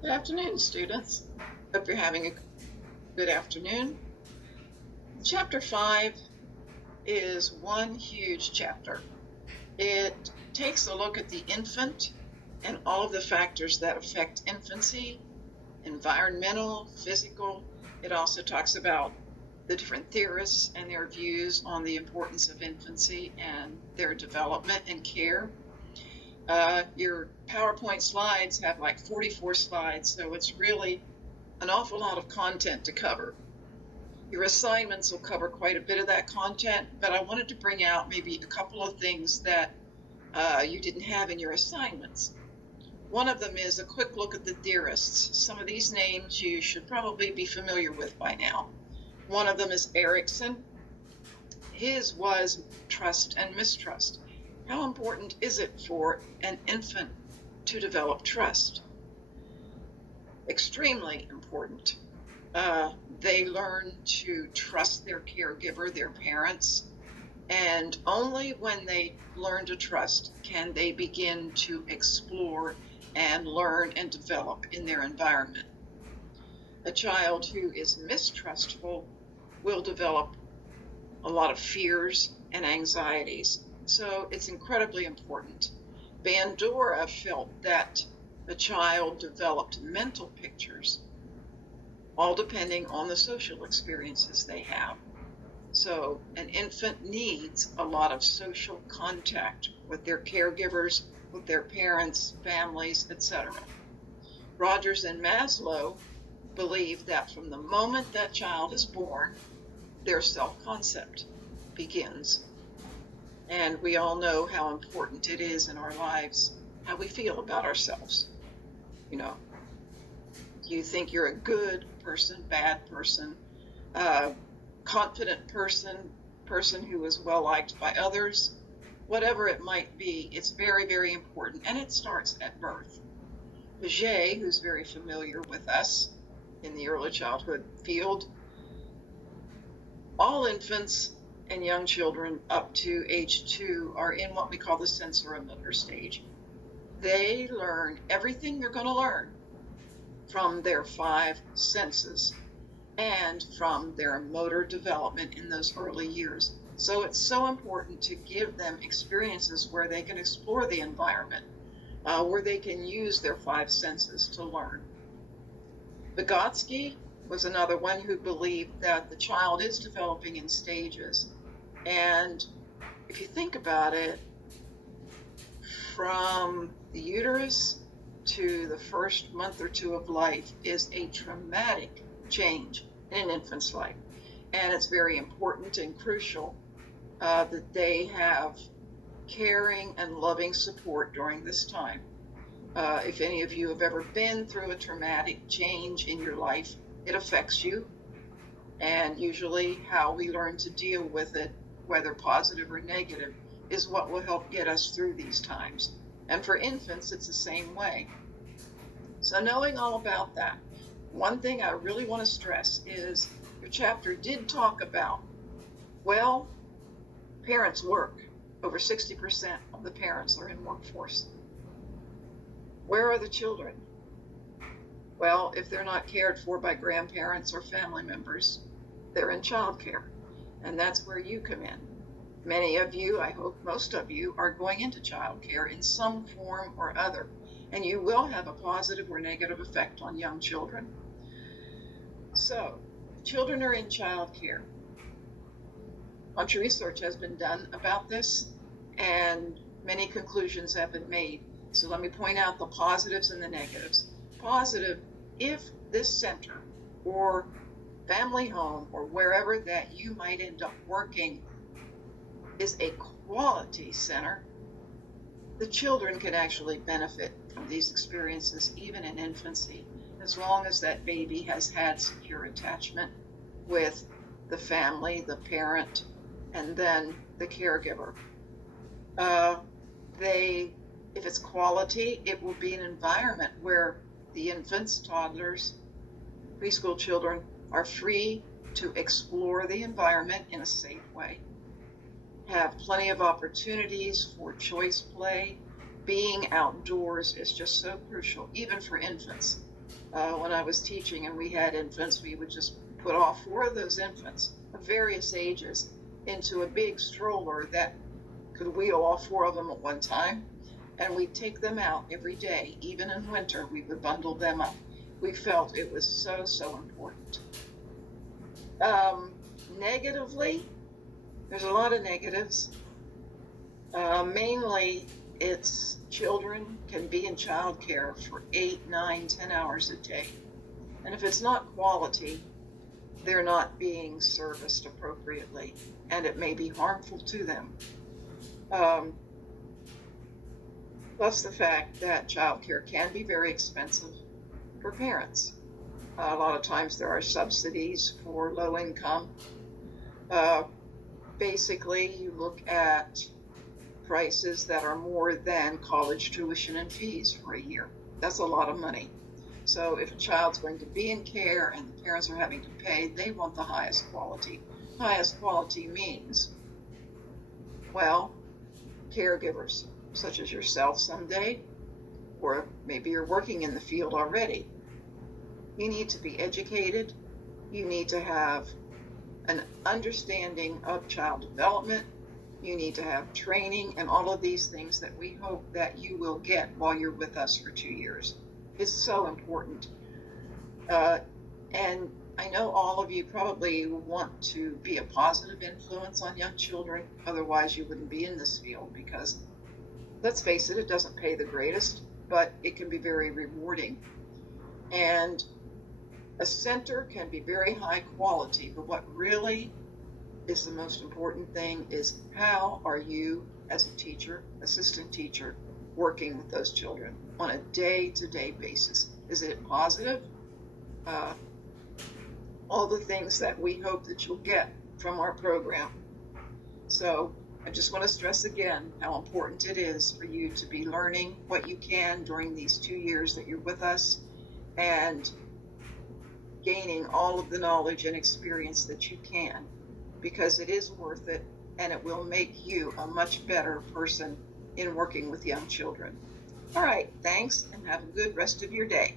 Good afternoon, students. Hope you're having a good afternoon. Chapter 5 is one huge chapter. It takes a look at the infant and all of the factors that affect infancy, environmental, physical. It also talks about the different theorists and their views on the importance of infancy and their development and care. Your PowerPoint slides have like 44 slides, so it's really an awful lot of content to cover. Your assignments will cover quite a bit of that content, but I wanted to bring out maybe a couple of things that you didn't have in your assignments. One of them is a quick look at the theorists. Some of these names you should probably be familiar with by now. One of them is Erikson. His was trust and mistrust. How important is it for an infant to develop trust? Extremely important. They learn to trust their caregiver, their parents, and only when they learn to trust can they begin to explore and learn and develop in their environment. A child who is mistrustful will develop a lot of fears and anxieties. So it's incredibly important. Bandura felt that the child developed mental pictures, all depending on the social experiences they have. So an infant needs a lot of social contact with their caregivers, with their parents, families, etc. Rogers and Maslow believe that from the moment that child is born, their self-concept begins. And we all know how important it is in our lives, how we feel about ourselves. You know, you think you're a good person, bad person, confident person who is well liked by others, whatever it might be, it's very, very important. And it starts at birth. Piaget, who's very familiar with us in the early childhood field, all infants and young children up to age 2 are in what we call the sensoromotor stage. They learn everything they're going to learn from their 5 senses and from their motor development in those early years. So it's so important to give them experiences where they can explore the environment, where they can use their 5 senses to learn. Vygotsky was another one who believed that the child is developing in stages. And if you think about it, from the uterus to the first month or 2 of life is a traumatic change in an infant's life. And it's very important and crucial that they have caring and loving support during this time. If any of you have ever been through a traumatic change in your life, it affects you. And usually how we learn to deal with it, whether positive or negative, is what will help get us through these times. And for infants, it's the same way. So knowing all about that, one thing I really want to stress is your chapter did talk about, well, parents work. Over 60% of the parents are in workforce. Where are the children? Well, if they're not cared for by grandparents or family members, they're in childcare. And that's where you come in. Many of you, I hope most of you, are going into childcare in some form or other, and you will have a positive or negative effect on young children. So, children are in childcare. A bunch of research has been done about this, and many conclusions have been made. So let me point out the positives and the negatives. Positive, if this center or family home or wherever that you might end up working is a quality center, the children can actually benefit from these experiences even in infancy, as long as that baby has had secure attachment with the family, the parent, and then the caregiver. If it's quality, it will be an environment where the infants, toddlers, preschool children are free to explore the environment in a safe way, have plenty of opportunities for choice play. Being outdoors is just so crucial, even for infants. When I was teaching and we had infants, we would just put all four of those infants of various ages into a big stroller that could wheel all four of them at one time. And we'd take them out every day. Even in winter, we would bundle them up. We felt it was so, so important. Negatively, there's a lot of negatives. Mainly, it's children can be in childcare for 8, 9, 10 hours a day. And if it's not quality, they're not being serviced appropriately, and it may be harmful to them. Plus the fact that childcare can be very expensive for parents. A lot of times there are subsidies for low income. Basically, you look at prices that are more than college tuition and fees for a year. That's a lot of money. So if a child's going to be in care and the parents are having to pay, they want the highest quality. Highest quality means, well, caregivers such as yourself someday, or maybe you're working in the field already. You need to be educated. You need to have an understanding of child development. You need to have training and all of these things that we hope that you will get while you're with us for 2 years. It's so important. And I know all of you probably want to be a positive influence on young children. Otherwise, you wouldn't be in this field because, let's face it, it doesn't pay the greatest, but it can be very rewarding. And a center can be very high quality, but what really is the most important thing is how are you as a teacher, assistant teacher, working with those children on a day-to-day basis? Is it positive? All the things that we hope that you'll get from our program. So I just want to stress again how important it is for you to be learning what you can during these 2 years that you're with us and gaining all of the knowledge and experience that you can, because it is worth it and it will make you a much better person in working with young children. All right, thanks, and have a good rest of your day.